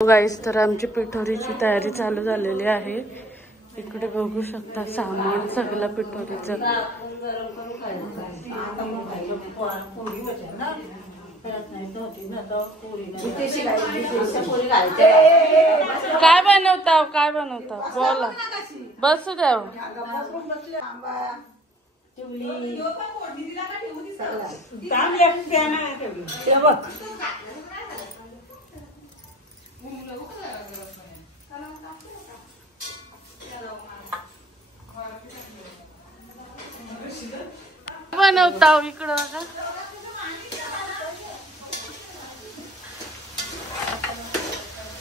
गाईस, तर आमची पिठोरीची तयारी चालू झालेली आहे। इकडे बघू शकता सामान सगळं पिठोरीचं। काय बनवता बोला, बसू द्या। बनवता इकडं का?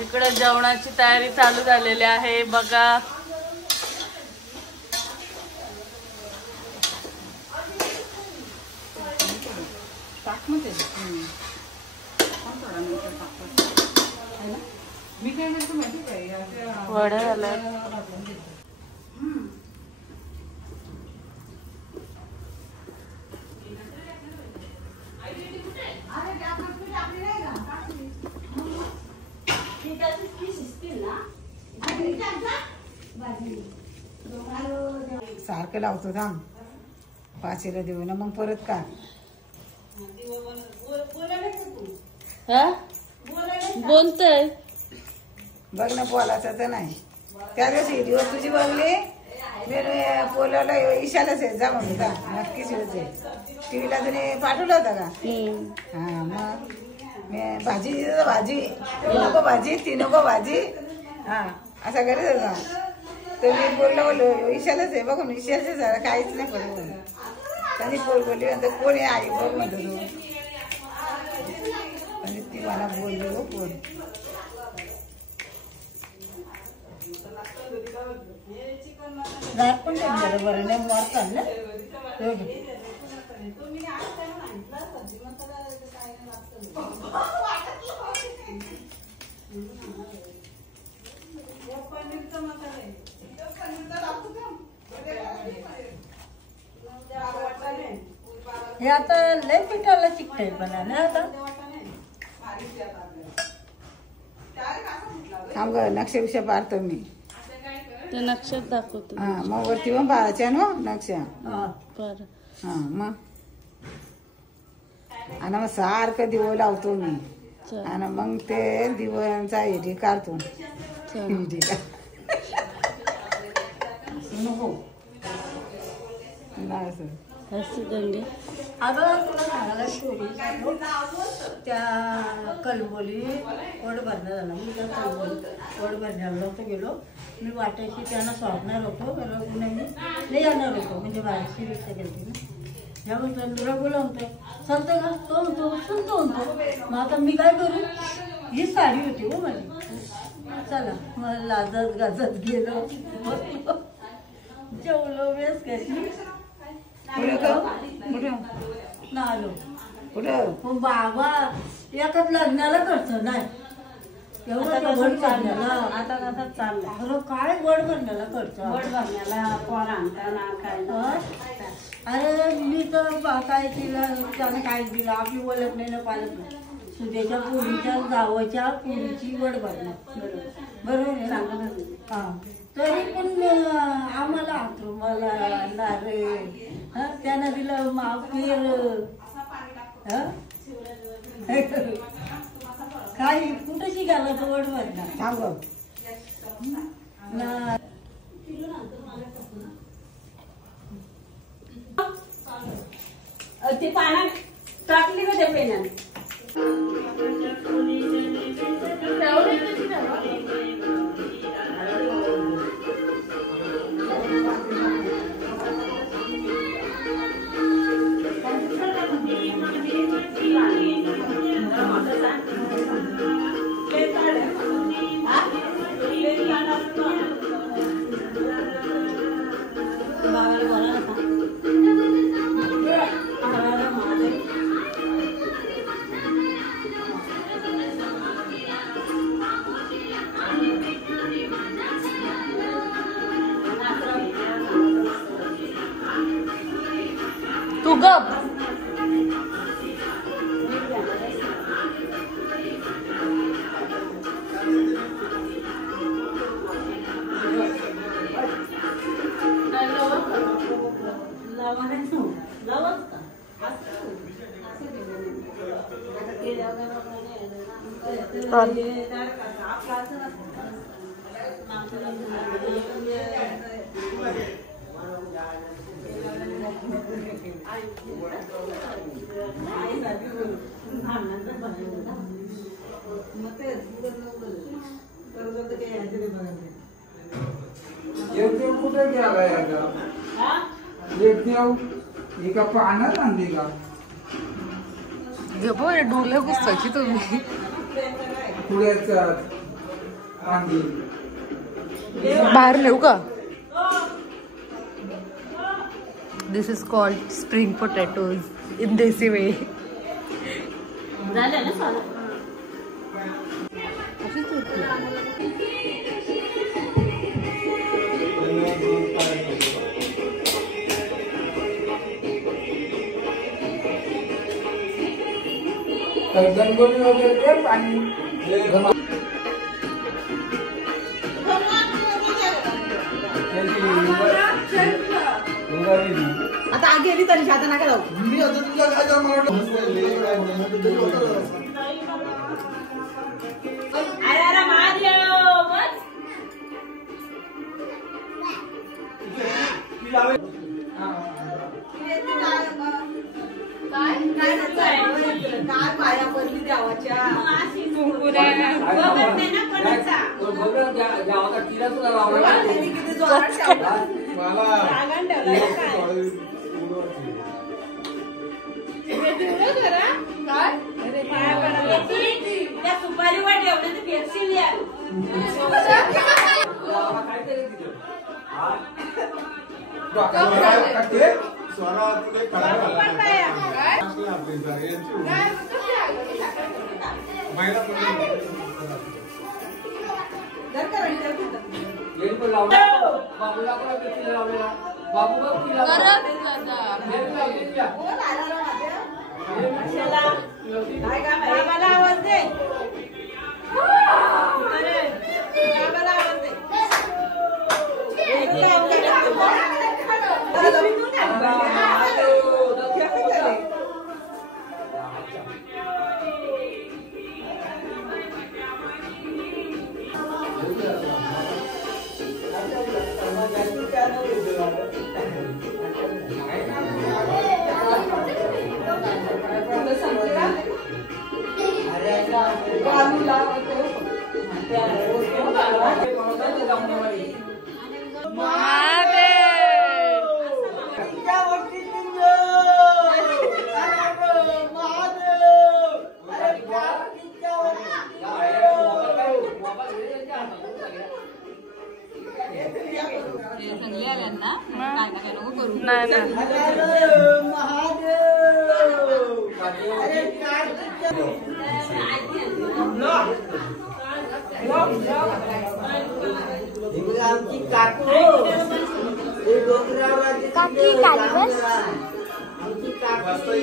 इकडे जेवणाची तयारी चालू झालेली आहे बघा। वड्या झाल्या। सारखं लावतो थांब, पाचीला देऊ ना मग परत का बोलतोय बघ ना, बोलायचं तर नाही। त्या दिवशी दिवस तुझी बघली मी बोलायला ईशालाच आहे जा मग नक्कीच येते। टीव्हीला तुम्ही पाठवलं होतं का? हा मग मी भाजी तू नको भाजी ती नको भाजी हा असं करीत होता। तर मी बोललो ईशालाच आहे बघून ईशाचे जरा काहीच नाही बोलू त्यांनी बोलली म्हणतो कोण आहे आई बघ म्हणतो तू आणि ती मला बोलली हो कोण पण बरं नाही मारतात ना हे आता लय पिठाला चिकटय पण ना आता थांब ग नक्षेपेक्षा पारतो मी ते नक्षात दाखवतो। हा मग वरती पण पाहायच्या ना नक्षा हा मग आणि मग सारखं दिवं लावतो मी आणि मग ते दिव्यांचा हिडी काढतो हिडी का नको नाही असं अगं तुला सांगायला स्टोरी त्या कलबोली वड भरण्या झाला मी त्या कलबोली वड भरण्याला होतो गेलो मी वाटायची त्यांना सोडणार होतो मी नाही येणार होतो म्हणजे बाहेरची रिक्षा गेली ना त्यामुळे तंदुरा बोलवतो चालतं का तो म्हणतो सुनतो म्हणतो मग आता मी काय करू ही साडी होती हो माझी चला मग लाजत गाजत गेलो जेवलो वेस घेतली ना आलो कुठं बाबा एकाच लग्नाला करतो नाही एवढं वड भरण्याला आता कसा चालला खरं काय वड भरण्याला करतो वड भरण्याला कोण आणताना काय अरे मी तर काय तिला त्यानं काय दिलं आपली ओळख नाही ना पालक नाही सुद्याच्या पोरीच्या गावाच्या पोरीची वड भरणार बरोबर आहे ना हा तरी पण आम्हाला आश्रमाला नारे त्यानं दिलं माफीर काही कुठं शिकायला तो वड भरणार थांब ते पाण्यात टाकली का त्या पेनाने कुठे गेला एका पाण्यात आणली का डोले पुस्तकी तुम्ही बाहेर नेऊ का? This is called spring potatoes in desi way. झालं ना साधं. गणगोली वगैरे पाणी आता आगे गेली तरी आता नका जाऊ. मी आता तुला काय जाऊ अरे अरे महादेव बस. काय पाया पडली देवाच्या. किती जोरात ठेवला. त्या सुपारीवर ठेवलं तर पेप्सी लिहा. मला आवाज दे. आमची काकू काकी कालवस आमची काकी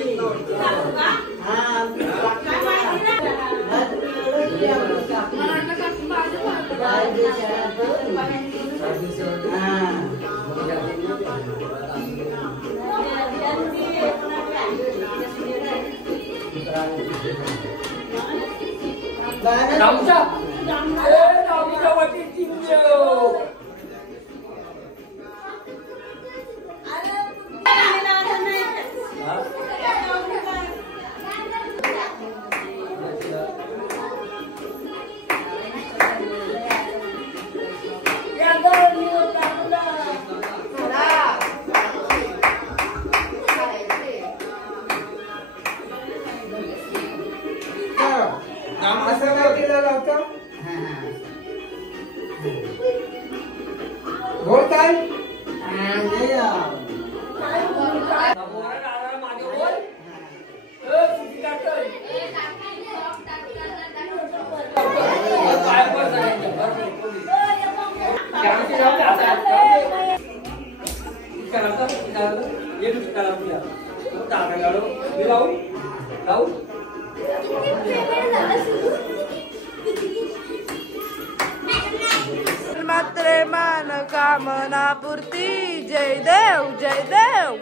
मात्रे मान कामना पूर्ती. जय देव जय देव.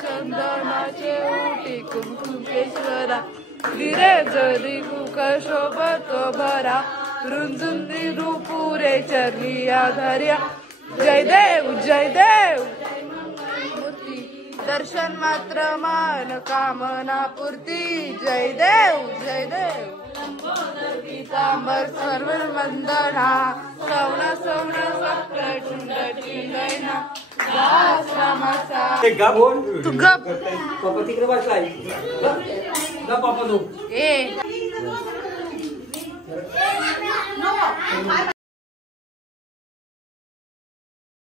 चंदनाचे ओटी कुंकुमेश्वरा धीरे जरी कुक शोभतो भरा रुंजुंदी रूपुरे चरलिया धर्या जय देव मूर्ती दर्शन मात्र मान कामना पूर्ती जय देव पीतांबर सर्व वंदना सवना सप्र चुंडैना आश्रमाचा तू गप पप्पा तिकडे बसलाय पापा ए